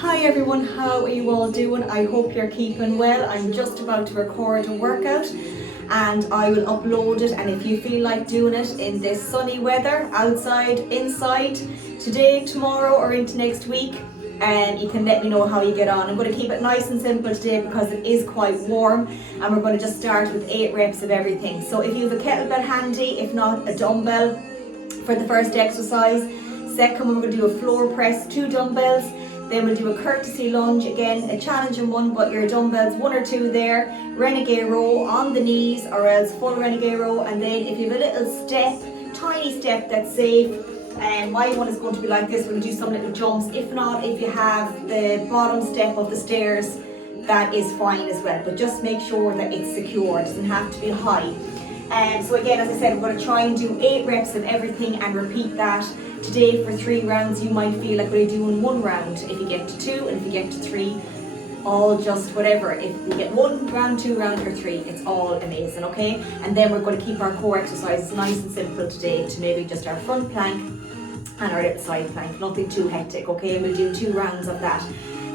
Hi everyone, how are you all doing? I hope you're keeping well. I'm just about to record a workout and I will upload it, and if you feel like doing it in this sunny weather, outside, inside, today, tomorrow or into next week, you can let me know how you get on. I'm going to keep it nice and simple today because it is quite warm, and we're going to just start with 8 reps of everything. So if you have a kettlebell handy, if not a dumbbell for the first exercise. Second, we're going to do a floor press, 2 dumbbells. Then we'll do a courtesy lunge, again a challenging one, but your dumbbells 1 or 2 there. Renegade row on the knees or else full renegade row, and then if you have a little step, tiny step that's safe, and my one is going to be like this, we'll do some little jumps. If not, if you have the bottom step of the stairs, that is fine as well, but just make sure that it's secure, it doesn't have to be high. So again, as I said, we're going to try and do 8 reps of everything and repeat that. Today for 3 rounds, you might feel like we're doing 1 round. If you get to 2 and if you get to 3, all just whatever. If you get 1 round, 2 round or 3, it's all amazing, okay? And then we're going to keep our core exercises nice and simple today to maybe just our front plank and our little side plank, nothing too hectic, okay? And we'll do 2 rounds of that.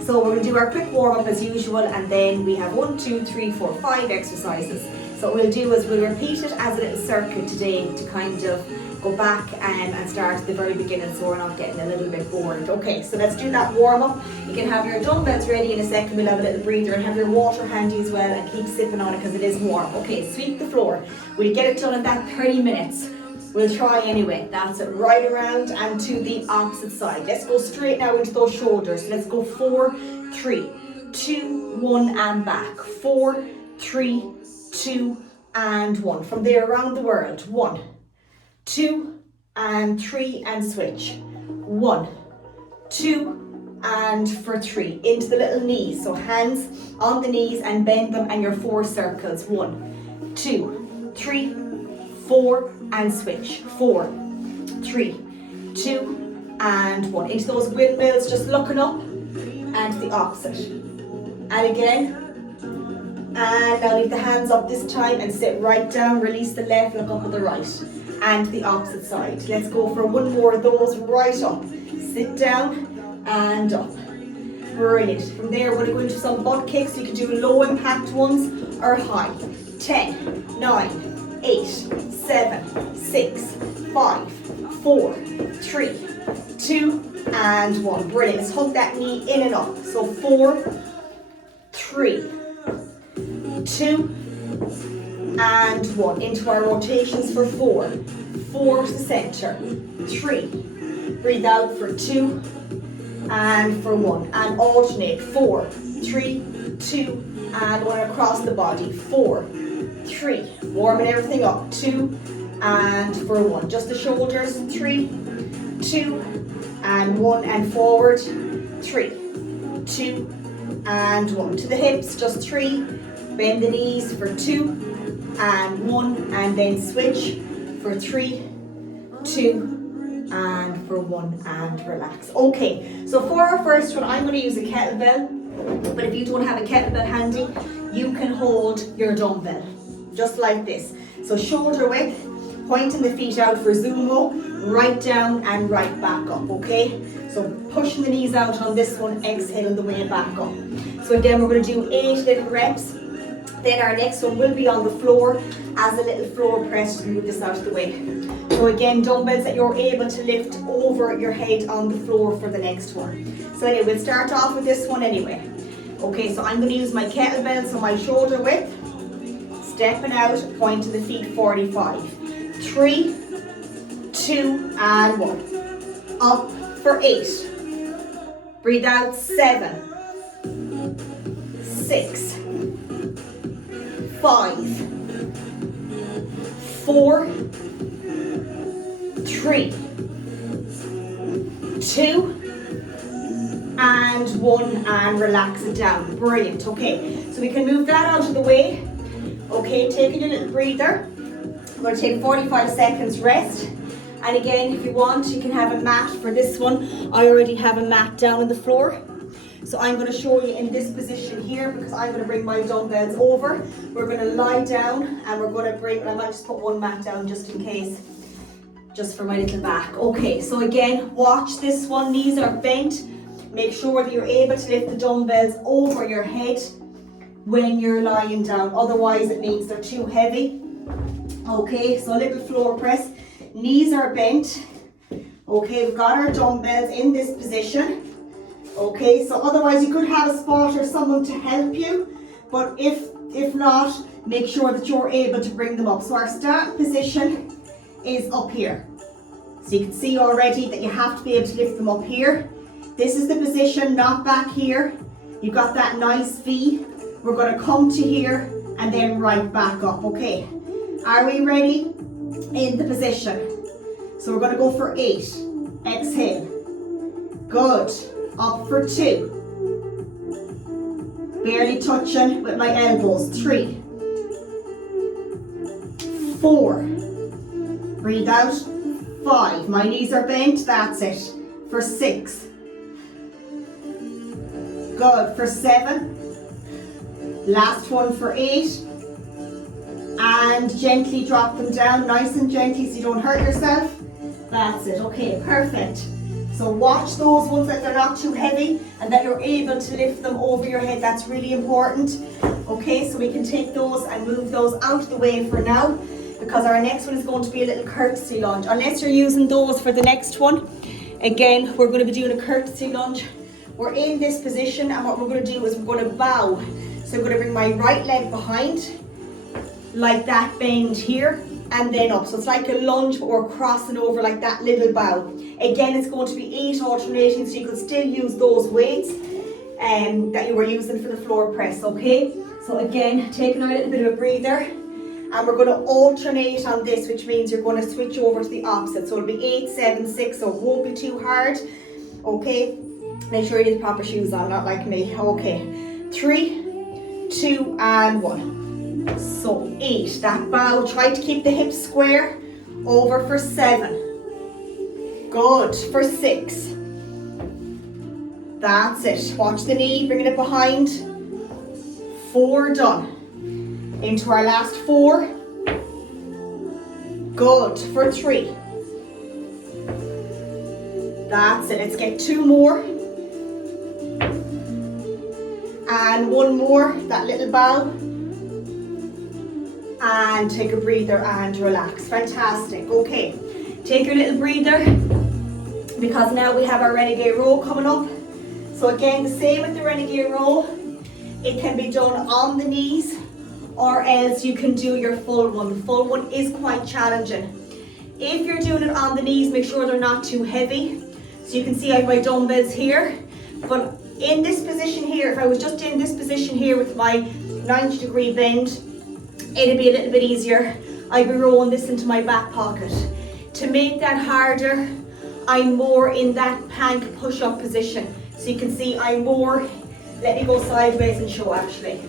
So we're going to do our quick warm up as usual, and then we have 1, 2, 3, 4, 5 exercises. So what we'll do is we'll repeat it as a little circuit today to kind of go back and start at the very beginning so we're not getting a little bit bored. Okay, so let's do that warm up. You can have your dumbbells ready in a second. We'll have a little breather and have your water handy as well, and keep sipping on it because it is warm. Okay, sweep the floor. We'll get it done in that 30 minutes. We'll try anyway. That's it. Right around and to the opposite side. Let's go straight now into those shoulders. Let's go 4, 3, 2, 1 and back. 4, 3, 2 and 1. From there around the world. 1, 2 and 3 and switch. 1, 2 and for 3. Into the little knees. So hands on the knees and bend them, and your 4 circles. 1, 2, 3, 4 and switch. 4, 3, 2 and 1. Into those windmills, just looking up and the opposite. And again. And now leave the hands up this time and sit right down. Release the left, look up at the right. And the opposite side. Let's go for 1 more of those. Right up. Sit down and up. Brilliant. From there, we're going to go into some butt kicks. You can do low impact ones or high. 10, 9, 8, 7, 6, 5, 4, 3, 2 and 1. Brilliant. Let's hug that knee in and up. So 4, 3, 2 and 1. Into our rotations for 4. 4 to the center. 3. Breathe out for 2 and for 1. And alternate. 4, 3, 2 and 1 across the body. 4, 3. Warming everything up. 2 and for 1. Just the shoulders. 3, 2 and 1 and forward. 3, 2 and 1. To the hips. Just 3. Bend the knees for 2 and 1, and then switch for 3, 2 and for 1 and relax. Okay, so for our first one, I'm going to use a kettlebell, but if you don't have a kettlebell handy, you can hold your dumbbell, just like this. So shoulder width, pointing the feet out for Zumo, right down and right back up, okay? So pushing the knees out on this one, exhaling the way back up. So again, we're going to do 8 little reps. Then our next one will be on the floor as a little floor press. Just move this out of the way. So again, dumbbells that you're able to lift over your head on the floor for the next one. So anyway, we'll start off with this one anyway. Okay, so I'm going to use my kettlebell, so my shoulder width. Stepping out, pointing the feet 45. 3, 2 and 1. Up for 8. Breathe out 7, 6, 5, 4, 3, 2 and 1 and relax it down. Brilliant. Okay, so we can move that out of the way. Okay, taking a little breather. I'm going to take 45 seconds rest. And again, if you want, you can have a mat for this one. I already have a mat down on the floor. So I'm going to show you in this position here, because I'm going to bring my dumbbells over. We're going to lie down and we're going to bring, I might just put 1 mat down just in case, just for my little back. Okay, so again, watch this one. Knees are bent. Make sure that you're able to lift the dumbbells over your head when you're lying down. Otherwise, it means they're too heavy. Okay, so a little floor press. Knees are bent. Okay, we've got our dumbbells in this position. Okay, so otherwise you could have a spot or someone to help you, but if not, make sure that you're able to bring them up. So our start position is up here. So you can see already that you have to be able to lift them up here. This is the position, not back here. You've got that nice V. We're going to come to here and then right back up, okay? Are we ready? In the position. So we're going to go for 8. Exhale. Good. Up for 2. Barely touching with my elbows. 3. 4. Breathe out. 5. My knees are bent. That's it. For 6. Good. For 7. Last one for 8. And gently drop them down, nice and gently so you don't hurt yourself. That's it. Okay, perfect. So watch those ones that they're not too heavy and that you're able to lift them over your head. That's really important. Okay, so we can take those and move those out of the way for now, because our next one is going to be a little courtesy lunge. Unless you're using those for the next one, again, we're going to be doing a courtesy lunge. We're in this position, and what we're going to do is we're going to bow. So I'm going to bring my right leg behind, like that, bend here, and then up. So it's like a lunge, but we're crossing over like that little bow. Again, it's going to be 8 alternating, so you could still use those weights that you were using for the floor press, okay? So again, taking a little bit of a breather, and we're going to alternate on this, which means you're going to switch over to the opposite. So it'll be 8, 7, 6, so it won't be too hard, okay? Make sure you get the proper shoes on, not like me. Okay, 3, 2, and 1. So 8, that bow, try to keep the hips square. Over for 7. Good, for 6. That's it. Watch the knee, bringing it behind. 4 done. Into our last 4. Good, for 3. That's it. Let's get 2 more. And 1 more, that little bow. And take a breather and relax. Fantastic. Okay, take your little breather, because now we have our renegade row coming up. So again, the same with the renegade row. It can be done on the knees, or else you can do your full one. The full one is quite challenging. If you're doing it on the knees, make sure they're not too heavy. So you can see I have my dumbbells here, but in this position here, if I was just in this position here with my 90-degree bend, it'd be a little bit easier. I'd be rolling this into my back pocket. To make that harder, I'm more in that plank push-up position. So you can see I'm more, let me go sideways and show actually.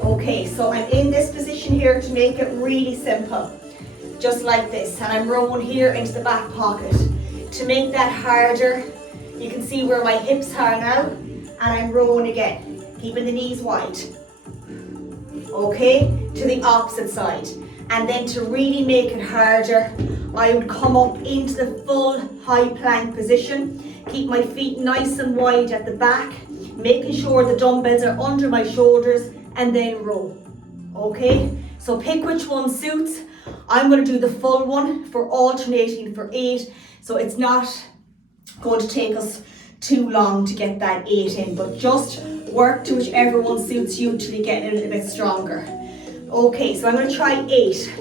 Okay, so I'm in this position here to make it really simple. Just like this, and I'm rolling here into the back pocket. To make that harder, you can see where my hips are now, and I'm rolling again, keeping the knees wide. Okay, to the opposite side. And then to really make it harder, I would come up into the full high plank position, keep my feet nice and wide at the back, making sure the dumbbells are under my shoulders, and then row. Okay, so pick which one suits. I'm going to do the full one for alternating for 8, so it's not going to take us too long to get that 8 in, but just work to whichever one suits you till you get a little bit stronger. Okay, so I'm going to try 8.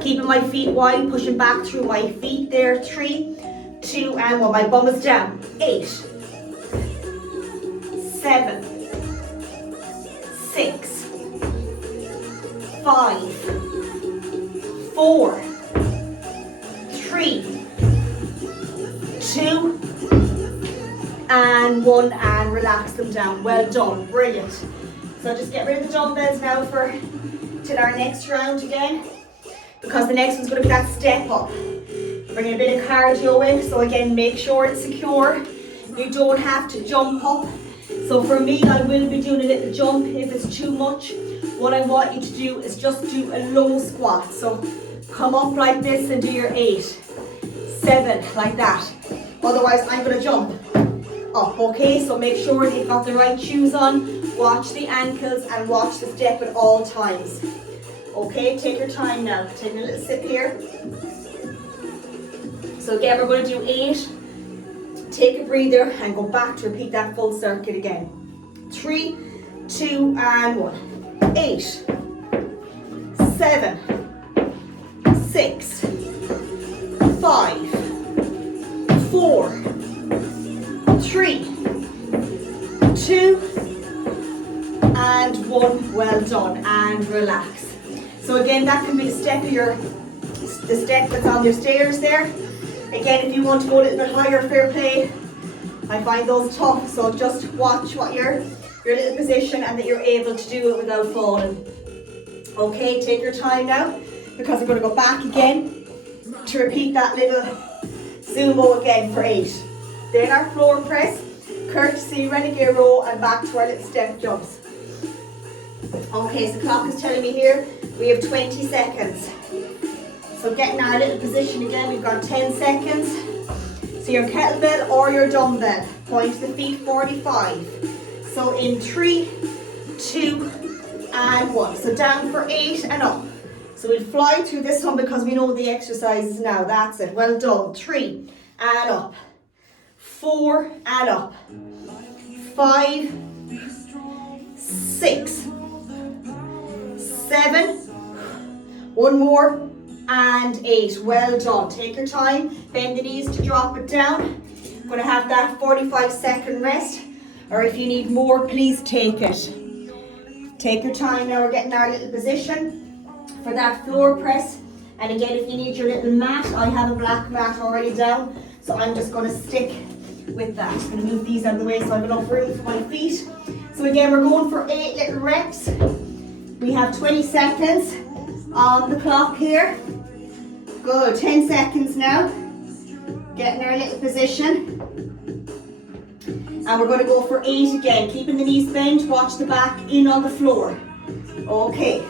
Keeping my feet wide, pushing back through my feet there. 3, 2, and 1. My bum is down. 8, 7, 6, 5, 4, 3, 2, and 1, and relax them down. Well done, brilliant. So just get rid of the dumbbells now till our next round again, because the next one's going to be that step up. Bring a bit of cardio in, so again, make sure it's secure. You don't have to jump up. So for me, I will be doing a little jump if it's too much. What I want you to do is just do a low squat. So come up like this and do your 8, 7, like that. Otherwise, I'm going to jump. up, okay? So make sure that you've got the right shoes on, watch the ankles and watch the step at all times. Okay, take your time now. Take a little sip here. So again, we're going to do 8. Take a breather and go back to repeat that full circuit again. 3, 2, and 1. 8, 7, 6, 5, 4, 3, 2, and 1. Well done, and relax. So again, that can be the step that's on your stairs there. Again, if you want to go a little bit higher, fair play. I find those tough, so just watch what your little position and that you're able to do it without falling. Okay, take your time now, because we're going to go back again to repeat that little Zumbo again for 8. Then our floor press, courtesy, renegade row, and back to our little step jumps. Okay, so the clock is telling me here we have 20 seconds. So getting our little position again, we've got 10 seconds. So your kettlebell or your dumbbell, point to the feet 45. So in 3, 2, and 1. So down for 8 and up. So we'll fly through this one because we know the exercises now. That's it. Well done. 3 and up. 4 and up. 5, 6, 7, 1 more, and 8. Well done. Take your time. Bend the knees to drop it down. I'm going to have that 45-second rest. Or if you need more, please take it. Take your time now. We're getting our little position for that floor press. And again, if you need your little mat, I have a black mat already down. So I'm just going to stick with that. I'm going to move these out of the way so I have enough room for my feet. So again, we're going for 8 little reps. We have 20 seconds on the clock here. Good, 10 seconds now. Getting our little position. And we're going to go for 8 again. Keeping the knees bent, watch the back in on the floor. Okay.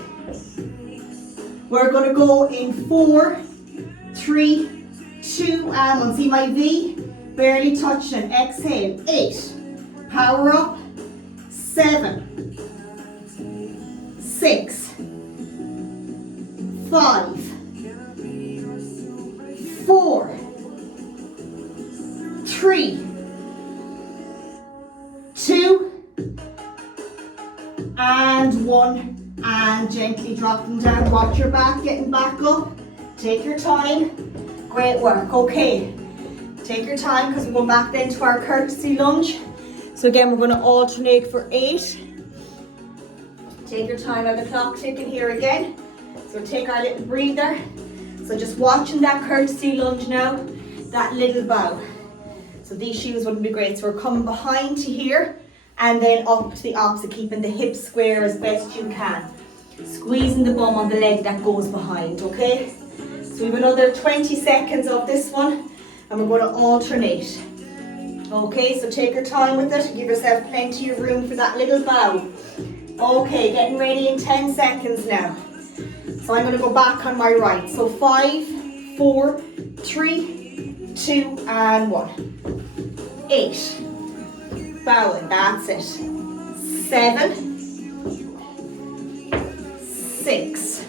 We're going to go in 4, 3, 2, and 1. See my V? Barely touching. Exhale. 8. Power up. 7, 6, 5, 4, 3, 2, and 1. And gently drop them down. Watch your back, getting back up. Take your time. Great work. Okay. Take your time because we're going back then to our courtesy lunge. So again, we're going to alternate for 8. Take your time on the clock ticking here again. So take our little breather. So just watching that courtesy lunge now, that little bow. So these shoes wouldn't be great. So we're coming behind to here and then up to the opposite, keeping the hips square as best you can. Squeezing the bum on the leg that goes behind, okay? So we have another 20 seconds of this one and we're going to alternate. Okay, so take your time with it. Give yourself plenty of room for that little bow. Okay, getting ready in 10 seconds now. So I'm going to go back on my right. So 5, 4, 3, 2, and 1. 8. Bowing, that's it. 7, 6,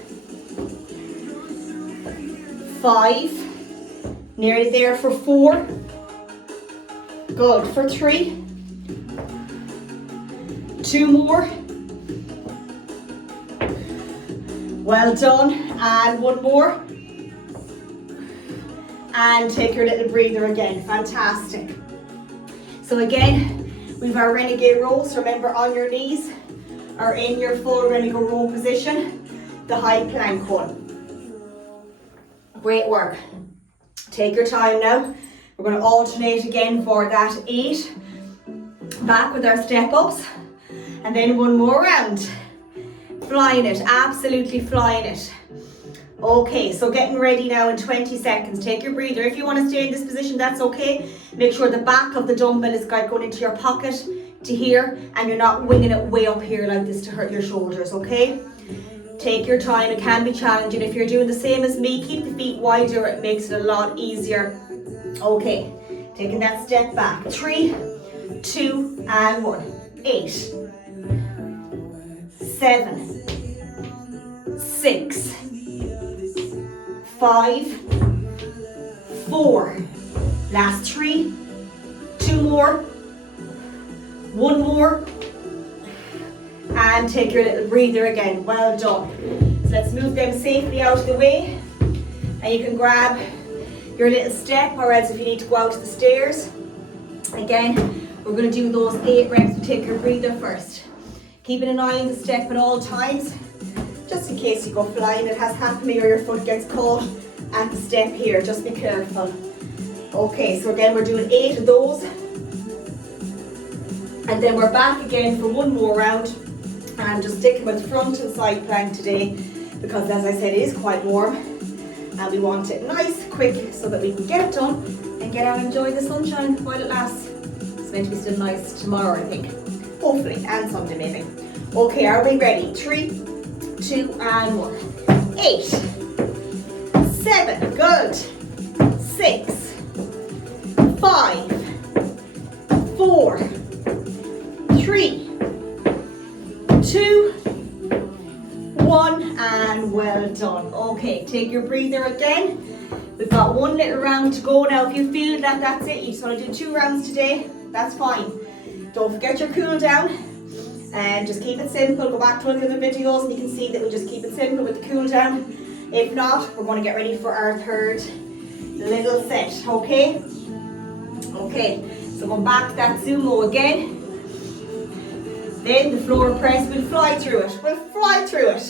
5, nearly there for 4. Good, for 3. 2 more. Well done, and 1 more. And take your little breather again, fantastic. So again, we've our renegade rows. Remember, on your knees or in your full renegade row position, the high plank one. Great work. Take your time now. We're going to alternate again for that 8. Back with our step ups. And then 1 more round. Flying it, absolutely flying it. Okay, so getting ready now in 20 seconds. Take your breather. If you want to stay in this position, that's okay. Make sure the back of the dumbbell is going into your pocket to here, and you're not winging it way up here like this to hurt your shoulders, okay? Take your time. It can be challenging. If you're doing the same as me, keep the feet wider. It makes it a lot easier. Okay, taking that step back. 3, 2 and 1. 8, 7, 6, 5, 4, last 3, 2 more, 1 more, and take your little breather again. Well done. So let's move them safely out of the way, and you can grab your little step, or else if you need to go out the stairs. Again, we're going to do those 8 reps. We take your breather first. Keeping an eye on the step at all times, just in case you go flying. It has happened to me, or your foot gets caught at the step here. Just be careful. Okay, so again, we're doing 8 of those. And then we're back again for 1 more round. And I'm just sticking with front and side plank today, because as I said, it is quite warm. And we want it nice, quick, so that we can get it done and get out and enjoy the sunshine while it lasts. It's meant to be still nice tomorrow, I think. Hopefully, and Sunday maybe. Okay, are we ready? 3, 2 and 1. 8, 7, good. 6, 5, 4, 3, 2, 1, and well done. Okay, take your breather again. We've got 1 little round to go now. If you feel that that's it, you just want to do 2 rounds today, that's fine. Don't forget your cool down, and just keep it simple. Go back to one of the other videos and you can see that we just keep it simple with the cool down. If not, we're going to get ready for our third little set, okay? Okay, so go back to that sumo again. Then the floor press, we'll fly through it. We'll fly through it.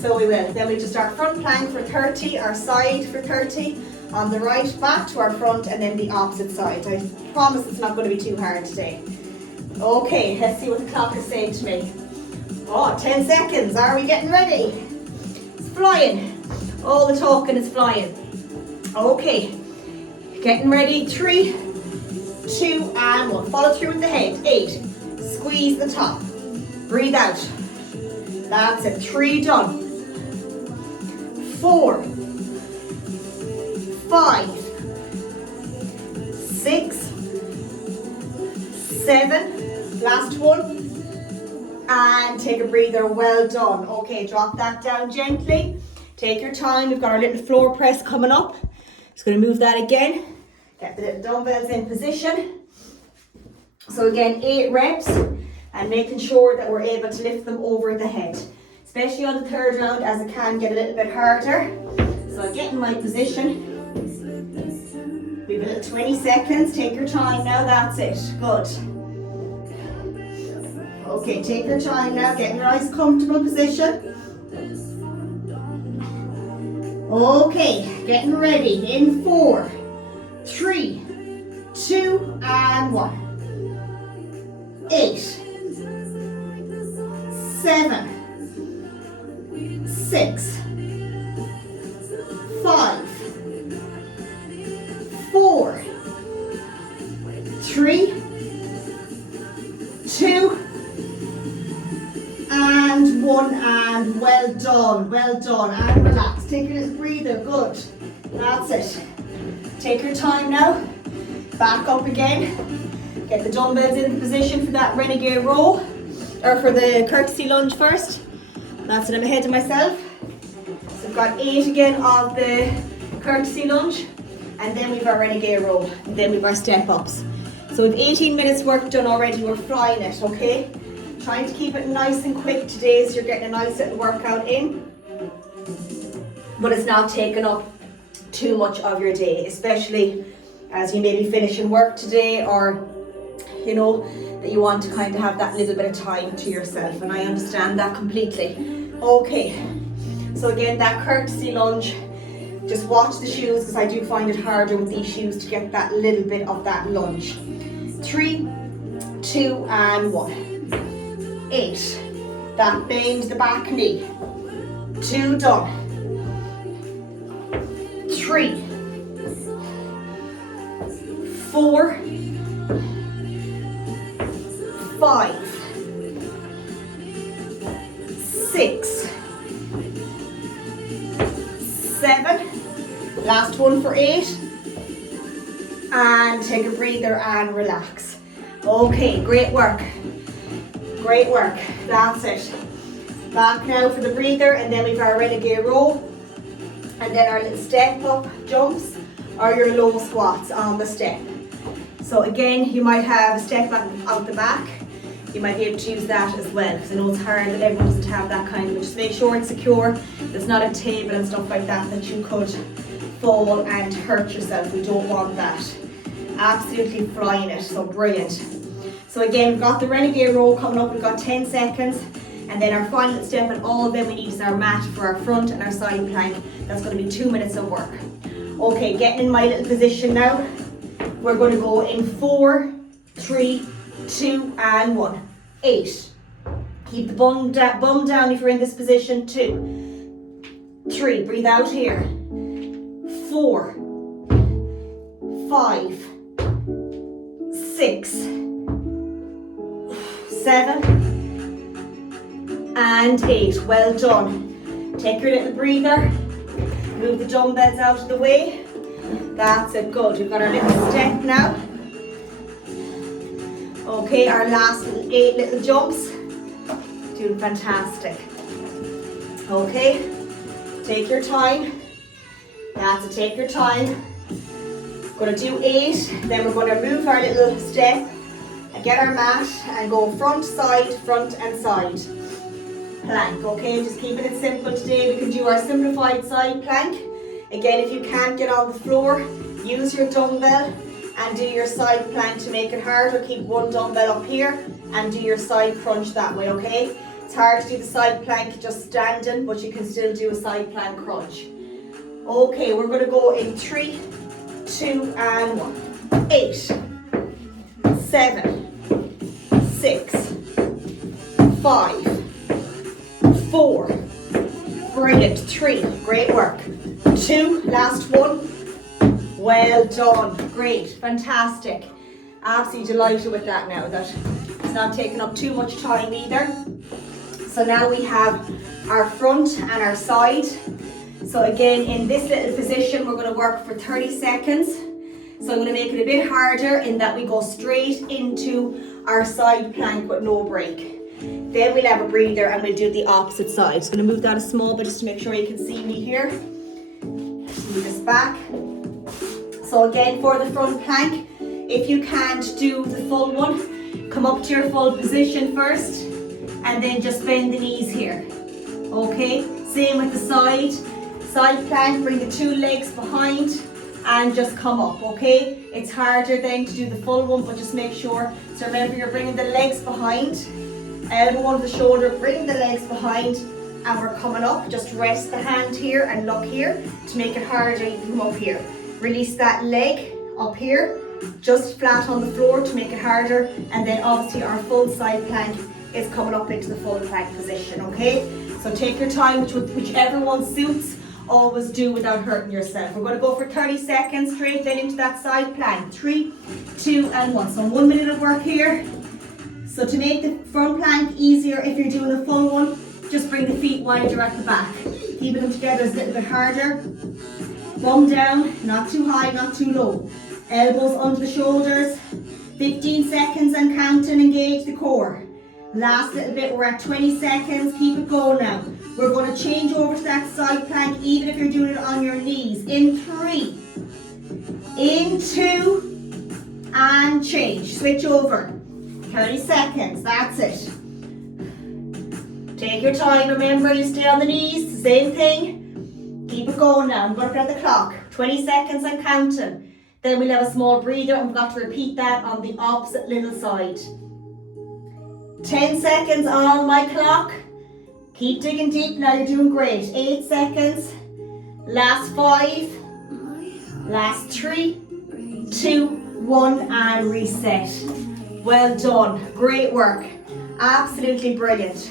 So we will. Then we'll just start front plank for 30, our side for 30. On the right, back to our front, and then the opposite side. I promise it's not going to be too hard today. Okay, let's see what the clock is saying to me. Oh, 10 seconds. Are we getting ready? It's flying. All the talking is flying. Okay, getting ready. 3, 2, and 1. Follow through with the head. 8. Squeeze the top. Breathe out. That's it. 3 done. 4, 5, 6, 7. Last one. And take a breather. Well done. Okay, drop that down gently. Take your time. We've got our little floor press coming up. Just going to move that again. Get the little dumbbells in position. So again, 8 reps, and making sure that we're able to lift them over the head. Especially on the 3rd round, as it can get a little bit harder. So I get in my position. We have a little 20 seconds. Take your time now. That's it. Good. Okay, take your time now. Get in a nice comfortable position. Okay, getting ready. In 4, 3, 2, and 1. 8, 7, 6, 5, 4, 3, 2, and 1, and well done, and relax. Take your little breather, good. That's it. Take your time now. Back up again. Get the dumbbells in position for that renegade row, or for the courtesy lunge first. That's it, I'm ahead of myself. So I've got 8 again of the courtesy lunge, and then we've our renegade row, and then we've our step ups. So we've 18 minutes work done already, we're flying it, okay? Trying to keep it nice and quick today, so you're getting a nice little workout in. But it's not taking up too much of your day, especially as you may be finishing work today, or you know, that you want to kind of have that little bit of time to yourself, and I understand that completely. Okay, so again, that courtesy lunge, just watch the shoes, because I do find it harder with these shoes to get that little bit of that lunge. 3, 2, and 1. 8, that bend the back knee. 2 done. 3, 4, 5, 6, 7, last one for 8, and take a breather and relax. Okay, great work. Great work, that's it. Back now for the breather, and then we've our renegade row, and then our little step up jumps or your low squats on the step. So again, you might have a step back out the back. You might be able to use that as well, because I know it's hard that everyone doesn't have that kind, but just make sure it's secure. There's not a table and stuff like that that you could fall and hurt yourself. We don't want that. Absolutely flying it, so brilliant. So again, we've got the renegade row coming up, we've got 10 seconds. And then our final step, and all of them we need is our mat for our front and our side plank. That's going to be 2 minutes of work. Okay, getting in my little position now. We're going to go in 4, 3, 2, and 1. 8. Keep the bum down if you're in this position. 2, 3. Breathe out here. 4, 5, 6, 7. And 8. Well done. Take your little breather. Move the dumbbells out of the way. That's it. Good. We've got our little step now. Okay, our last 8 little jumps. Doing fantastic. Okay, take your time. That's it. Take your time. Going to do 8. Then we're going to move our little step and get our mat and go front and side. Plank, okay, just keeping it simple today. We can do our simplified side plank. Again, if you can't get on the floor, use your dumbbell and do your side plank to make it harder. Keep one dumbbell up here and do your side crunch that way, okay? It's hard to do the side plank just standing, but you can still do a side plank crunch. Okay, we're going to go in 3, 2, and 1. 8, 7, 6, 5, 4, brilliant, 3, great work, 2, last one, well done, great, fantastic, absolutely delighted with that now, that it's not taking up too much time either. So now we have our front and our side. So again, in this little position, we're going to work for 30 seconds. So I'm going to make it a bit harder in that we go straight into our side plank with no break. Then we'll have a breather and we'll do the opposite side. Just going to move that a small bit just to make sure you can see me here. Move this back. So again, for the front plank, if you can't do the full one, come up to your full position first and then just bend the knees here. Okay, same with the side. Side plank, bring the 2 legs behind and just come up, okay? It's harder then to do the full one, but just make sure. So remember, you're bringing the legs behind. Elbow under the shoulder, bring the legs behind, and we're coming up. Just rest the hand here and look here. To make it harder, you can come up here. Release that leg up here, just flat on the floor to make it harder. And then obviously our full side plank is coming up into the full plank position, okay? So take your time, whichever one suits. Always do without hurting yourself. We're going to go for 30 seconds straight then into that side plank. 3, 2, and 1. So 1 minute of work here. So to make the front plank easier, if you're doing a full one, just bring the feet wider at the back. Keeping them together is a little bit harder. Bum down, not too high, not too low. Elbows under the shoulders. 15 seconds and counting, engage the core. Last little bit, we're at 20 seconds, keep it going now. We're going to change over to that side plank, even if you're doing it on your knees. In 3, in 2, and change. Switch over. 30 seconds, that's it. Take your time, remember you stay on the knees, same thing. Keep it going now, I'm going to look at the clock. 20 seconds and counting. Then we'll have a small breather and we've got to repeat that on the opposite little side. 10 seconds on my clock. Keep digging deep, now you're doing great. 8 seconds. Last 5. Last 3, 2, 1, and reset. Well done, great work. Absolutely brilliant.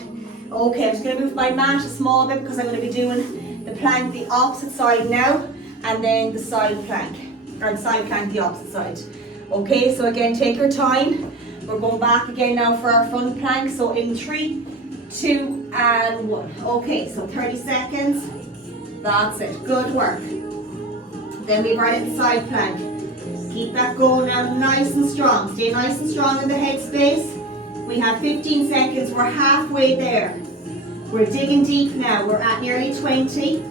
Okay, I'm just going to move my mat a small bit because I'm going to be doing the plank the opposite side now, and then the side plank, or the side plank the opposite side. Okay, so again, take your time. We're going back again now for our front plank. So in 3, 2, and 1. Okay, so 30 seconds. That's it, good work. Then we've our little side plank. Keep that going now, nice and strong. Stay nice and strong in the headspace. We have 15 seconds, we're halfway there. We're digging deep now, we're at nearly 20.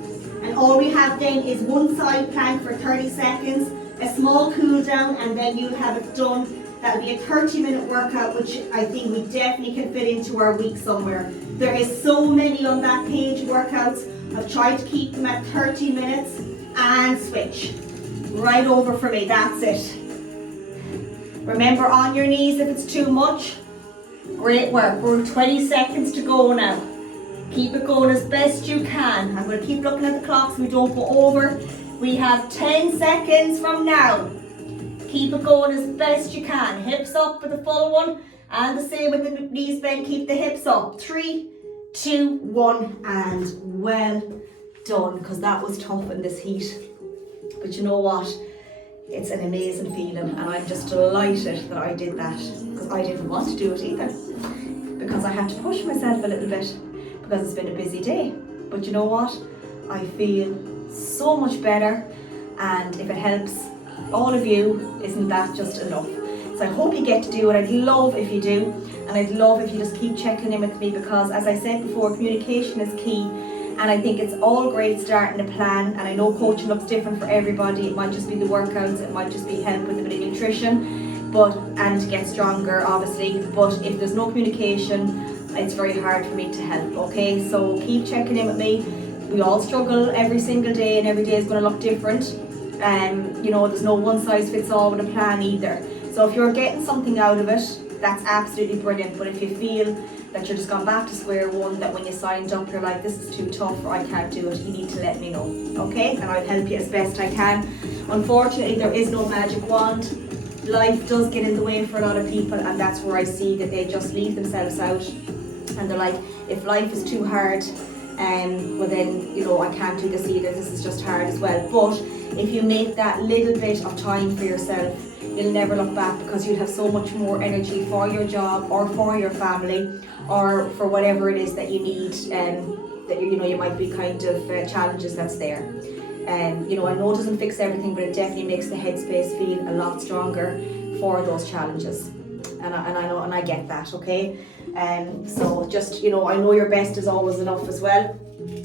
And all we have then is one side plank for 30 seconds, a small cool down, and then you'll have it done. That'll be a 30-minute workout, which I think we definitely can fit into our week somewhere. There is so many on that page workouts. I've tried to keep them at 30 minutes and switch. Right over for me, that's it. Remember, on your knees if it's too much. Great work, we're 20 seconds to go now. Keep it going as best you can. I'm going to keep looking at the clock so we don't go over. We have 10 seconds from now. Keep it going as best you can. Hips up for the full one. And the same with the knees bent, keep the hips up. 3, 2, 1, and well done, because that was tough in this heat. But you know what? It's an amazing feeling, and I'm just delighted that I did that, because I didn't want to do it either, because I had to push myself a little bit, because it's been a busy day. But you know what? I feel so much better, and if it helps all of you, isn't that just enough? So I hope you get to do it. I'd love if you do, and I'd love if you just keep checking in with me, because as I said before, communication is key. And I think it's all great starting a plan, and I know coaching looks different for everybody. It might just be the workouts, it might just be help with a bit of nutrition, and to get stronger obviously. But if there's no communication, it's very hard for me to help, okay? So keep checking in with me. We all struggle every single day, and every day is going to look different. You know, there's no one size fits all with a plan either. So if you're getting something out of it, that's absolutely brilliant. But if you feel that you're just gone back to square one, that when you signed up you're like, this is too tough, or I can't do it, you need to let me know, okay? And I'll help you as best I can. Unfortunately, there is no magic wand. Life does get in the way for a lot of people, and that's where I see that they just leave themselves out, and they're like, if life is too hard, well then, you know, I can't do this either, this is just hard as well. But if you make that little bit of time for yourself, you'll never look back, because you'll have so much more energy for your job, or for your family, or for whatever it is that you need, that you might be kind of challenges that's there. You know, I know it doesn't fix everything, but it definitely makes the headspace feel a lot stronger for those challenges. And I know, and I get that, okay? So just, you know, I know your best is always enough as well,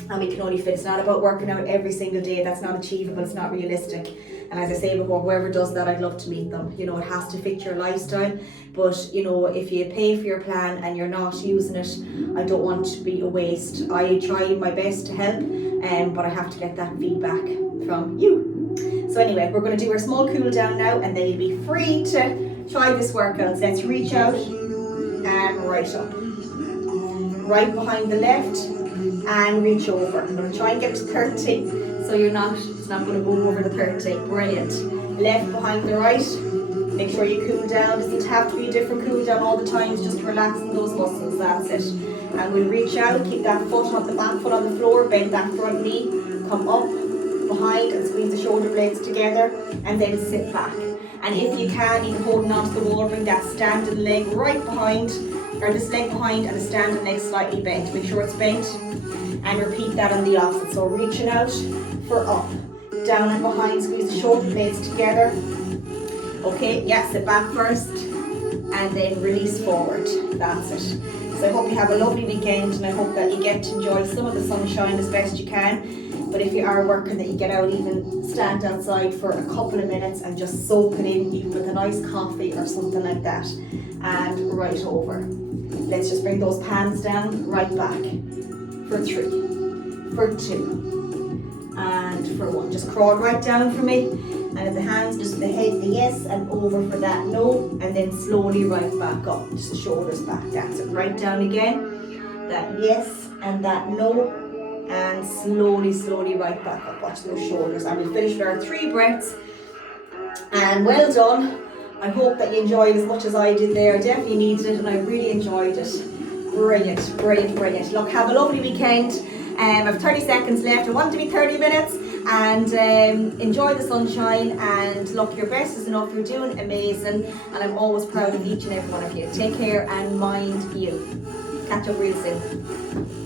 and we can only fit. It's not about working out every single day. That's not achievable. It's not realistic. And as I say before, whoever does that, I'd love to meet them. You know, it has to fit your lifestyle. But, you know, if you pay for your plan and you're not using it, I don't want it to be a waste. I try my best to help, but I have to get that feedback from you. So anyway, we're going to do our small cool down now, and then you'll be free to try this workout. Let's reach out and right up. Right behind the left and reach over. I'm going to try and get to 30. So it's not going to go over the 30. Brilliant. Left behind the right. Make sure you cool down. It doesn't have to be a different cool down all the time. It's just relaxing those muscles. That's it. And we'll reach out. Keep that foot on the back foot on the floor. Bend that front knee. Come up behind and squeeze the shoulder blades together. And then sit back. And if you can, even holding onto the wall, bring that standing leg right behind, or this leg behind, and the standing leg slightly bent. Make sure it's bent. And repeat that on the opposite. So reaching out for up, down and behind, squeeze the shoulder blades together. Okay, yeah, sit back first and then release forward. That's it. So I hope you have a lovely weekend, and I hope that you get to enjoy some of the sunshine as best you can. But if you are working, that you get out, even stand outside for a couple of minutes and just soak it in, even with a nice coffee or something like that. And right over. Let's just bring those palms down, right back. For 3, for 2, and for 1. Just crawl right down for me, and the hands, just the head, the yes, and over for that no, and then slowly right back up, just the shoulders back. That's it. Right down again, that yes and that no, and slowly right back up. Watch those shoulders. And we'll finish with our 3 breaths. And well done. I hope that you enjoyed as much as I did there. I definitely needed it, and I really enjoyed it. Brilliant, brilliant, brilliant. Look, have a lovely weekend. I have 30 seconds left. I want it to be 30 minutes. And enjoy the sunshine. And look, your best is enough. You're doing amazing. And I'm always proud of each and every one of you. Take care and mind you. Catch up real soon.